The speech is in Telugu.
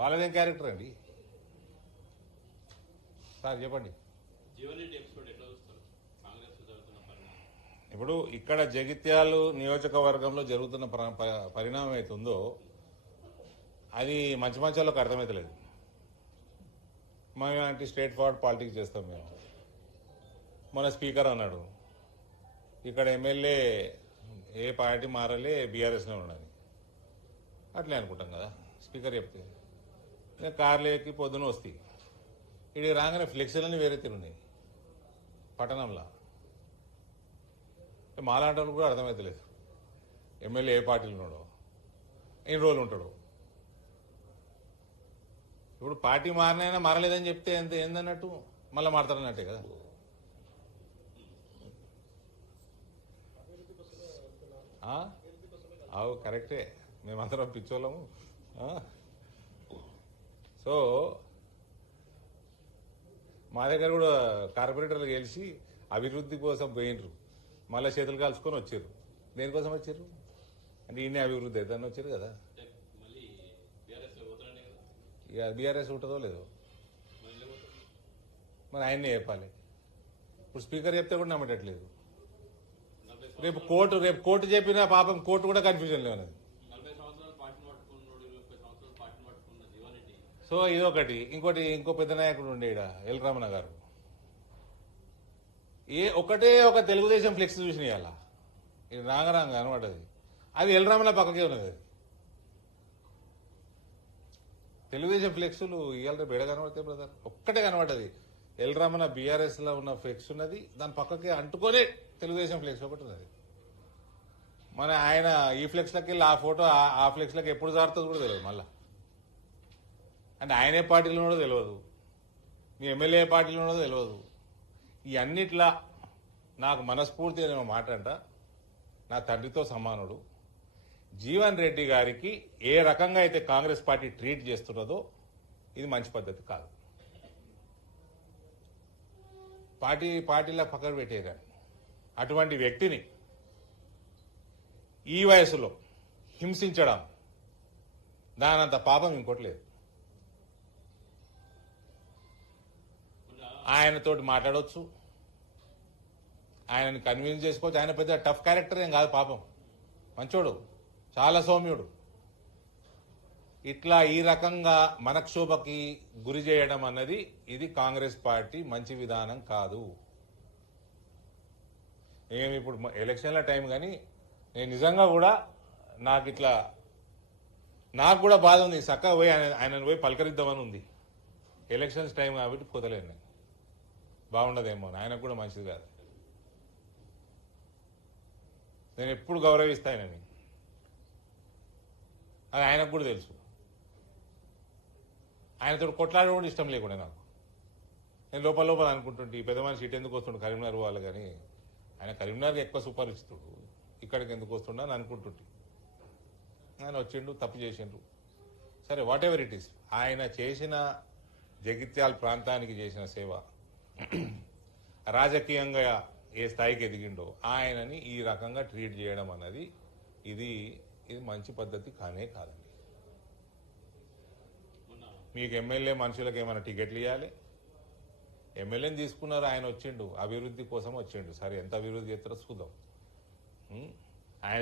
వాళ్ళదేం క్యారెక్టర్ అండి సార్ చెప్పండి. ఇప్పుడు ఇక్కడ జగిత్యాలు నియోజకవర్గంలో జరుగుతున్న పరిణామం అవుతుందో అది మంచి మంచాలకు అర్థమవుతలేదు. మేము అంటే స్ట్రేట్ ఫార్వర్డ్ పాలిటిక్స్ చేస్తాం మేము. మన స్పీకర్ అన్నాడు ఇక్కడ ఎమ్మెల్యే ఏ పార్టీ మారాలి బీఆర్ఎస్లో ఉన్నది అట్లే అనుకుంటాం కదా. స్పీకర్ చెప్తే నేను కార్లు ఎక్కి పొద్దున వస్తాయి ఇక్కడికి రాగానే ఫ్లెక్సీలన్నీ వేరే తిరున్నాయి పట్టణంలో. మాలాంటి వాళ్ళు కూడా అర్థమవుతలేదు ఎమ్మెల్యే ఏ పార్టీలో ఉన్నాడో ఎన్ని రోజులు ఉంటాడు. ఇప్పుడు పార్టీ మారినైనా మారలేదని చెప్తే ఎంత ఏందన్నట్టు మళ్ళీ మారతారన్నట్టే కదా. అవు కరెక్టే, మేమందరం పిచ్చోళ్ళము. సో మా దగ్గర కూడా కార్పొరేటర్లు గెలిచి అభివృద్ధి కోసం పోయినరు, మళ్ళీ చేతులు కాల్చుకొని వచ్చారు. దేనికోసం వచ్చారు అంటే ఈయనే అభివృద్ధి అవుతాన్ని వచ్చారు కదా. ఇక బీఆర్ఎస్ ఉంటుందో లేదో మరి ఆయన్నే చెప్పాలి. ఇప్పుడు స్పీకర్ చెప్తే కూడా నమ్మటట్లేదు. రేపు కోర్టు చెప్పిన పాపం కోర్టు కూడా కన్ఫ్యూజన్ లేవన్నది. సో ఇదొకటి. ఇంకో పెద్ద నాయకుడు ఉండే ఇక్కడ ఎల్ రమణ గారు ఒకటే ఒక తెలుగుదేశం ఫ్లెక్స్ చూసిన ఇవాళ ఇది రాంగరాంగ అనమాటది. అది ఎల్ రమణ పక్కకే ఉన్నది. అది తెలుగుదేశం ఫ్లెక్సులు ఇవాళ రేపు ఎడ కనబడతాయి బ్రదర్, ఒక్కటే కనబడ్డది. ఎల్ రమణ బీఆర్ఎస్ లో ఉన్న ఫ్లెక్స్ ఉన్నది, దాని పక్కకే అంటుకొని తెలుగుదేశం ఫ్లెక్స్ ఒకటి ఉన్నది. మన ఆయన ఈ ఫ్లెక్స్ లకి వెళ్ళి ఆ ఫోటో ఆ ఫ్లెక్స్ లకి ఎప్పుడు జారుతుందో కూడా తెలియదు. మళ్ళా అంటే ఆయన ఏ పార్టీలో ఉన్నదో తెలియదు, మీ ఎమ్మెల్యే పార్టీలో ఉన్నదో తెలియదు. ఈ అన్నిట్లా నాకు మనస్ఫూర్తి అనే మాట అంట, నా తండ్రితో సమానుడు జీవన్ రెడ్డి గారికి ఏ రకంగా అయితే కాంగ్రెస్ పార్టీ ట్రీట్ చేస్తున్నదో ఇది మంచి పద్ధతి కాదు. పార్టీలా పక్కన పెట్టేగా అటువంటి వ్యక్తిని ఈ వయసులో హింసించడం దానంత పాపం ఇంకోటి లేదు. ఆయనతోటి మాట్లాడవచ్చు, ఆయనని కన్విన్స్ చేసుకోవచ్చు. ఆయన పెద్ద టఫ్ క్యారెక్టర్ ఏం కాదు, పాపం మంచోడు, చాలా సౌమ్యుడు. ఇట్లా ఈ రకంగా మనక్షోభకి గురి చేయడం అన్నది ఇది కాంగ్రెస్ పార్టీ మంచి విధానం కాదు. నేను ఇప్పుడు ఎలక్షన్ల టైం కానీ నేను నిజంగా కూడా నాకు కూడా బాధ ఉంది. చక్కగా పోయి ఆయనను పోయి పలకరిద్దామని ఉంది. ఎలక్షన్స్ టైం కాబట్టి పోతలేను నేను, బాగుండదేమో, ఆయనకు కూడా మంచిది కాదు. నేను ఎప్పుడు గౌరవిస్తానని అది ఆయనకు కూడా తెలుసు. ఆయనతో కొట్లాడడం కూడా ఇష్టం లేకుండా నాకు. నేను లోపల అనుకుంటుంటే ఈ పెద్ద మనిషి ఇటు ఎందుకు వస్తుండు కరీంనగర్ వాళ్ళు, కానీ ఆయన కరీంనగర్కి ఎక్కువ సుపరిచితుడు, ఇక్కడికి ఎందుకు వస్తుండ అని అనుకుంటుంటే ఆయన వచ్చిండు, తప్పు చేసిండ్రు. సరే, వాట్ ఎవర్ ఇట్ ఈస్, ఆయన చేసిన జగిత్యాల ప్రాంతానికి చేసిన సేవ, రాజకీయంగా ఏ స్థాయికి ఎదిగిండో ఆయనని ఈ రకంగా ట్రీట్ చేయడం అన్నది ఇది మంచి పద్ధతి కానే కాదండి. మీకు ఎమ్మెల్యే మనుషులకు ఏమైనా టికెట్లు ఇవ్వాలి, ఎమ్మెల్యేని తీసుకున్నారు, ఆయన వచ్చిండు అభివృద్ధి కోసం వచ్చిండు. సరే, ఎంత అభివృద్ధి చేస్తారో చూద్దాం. ఆయన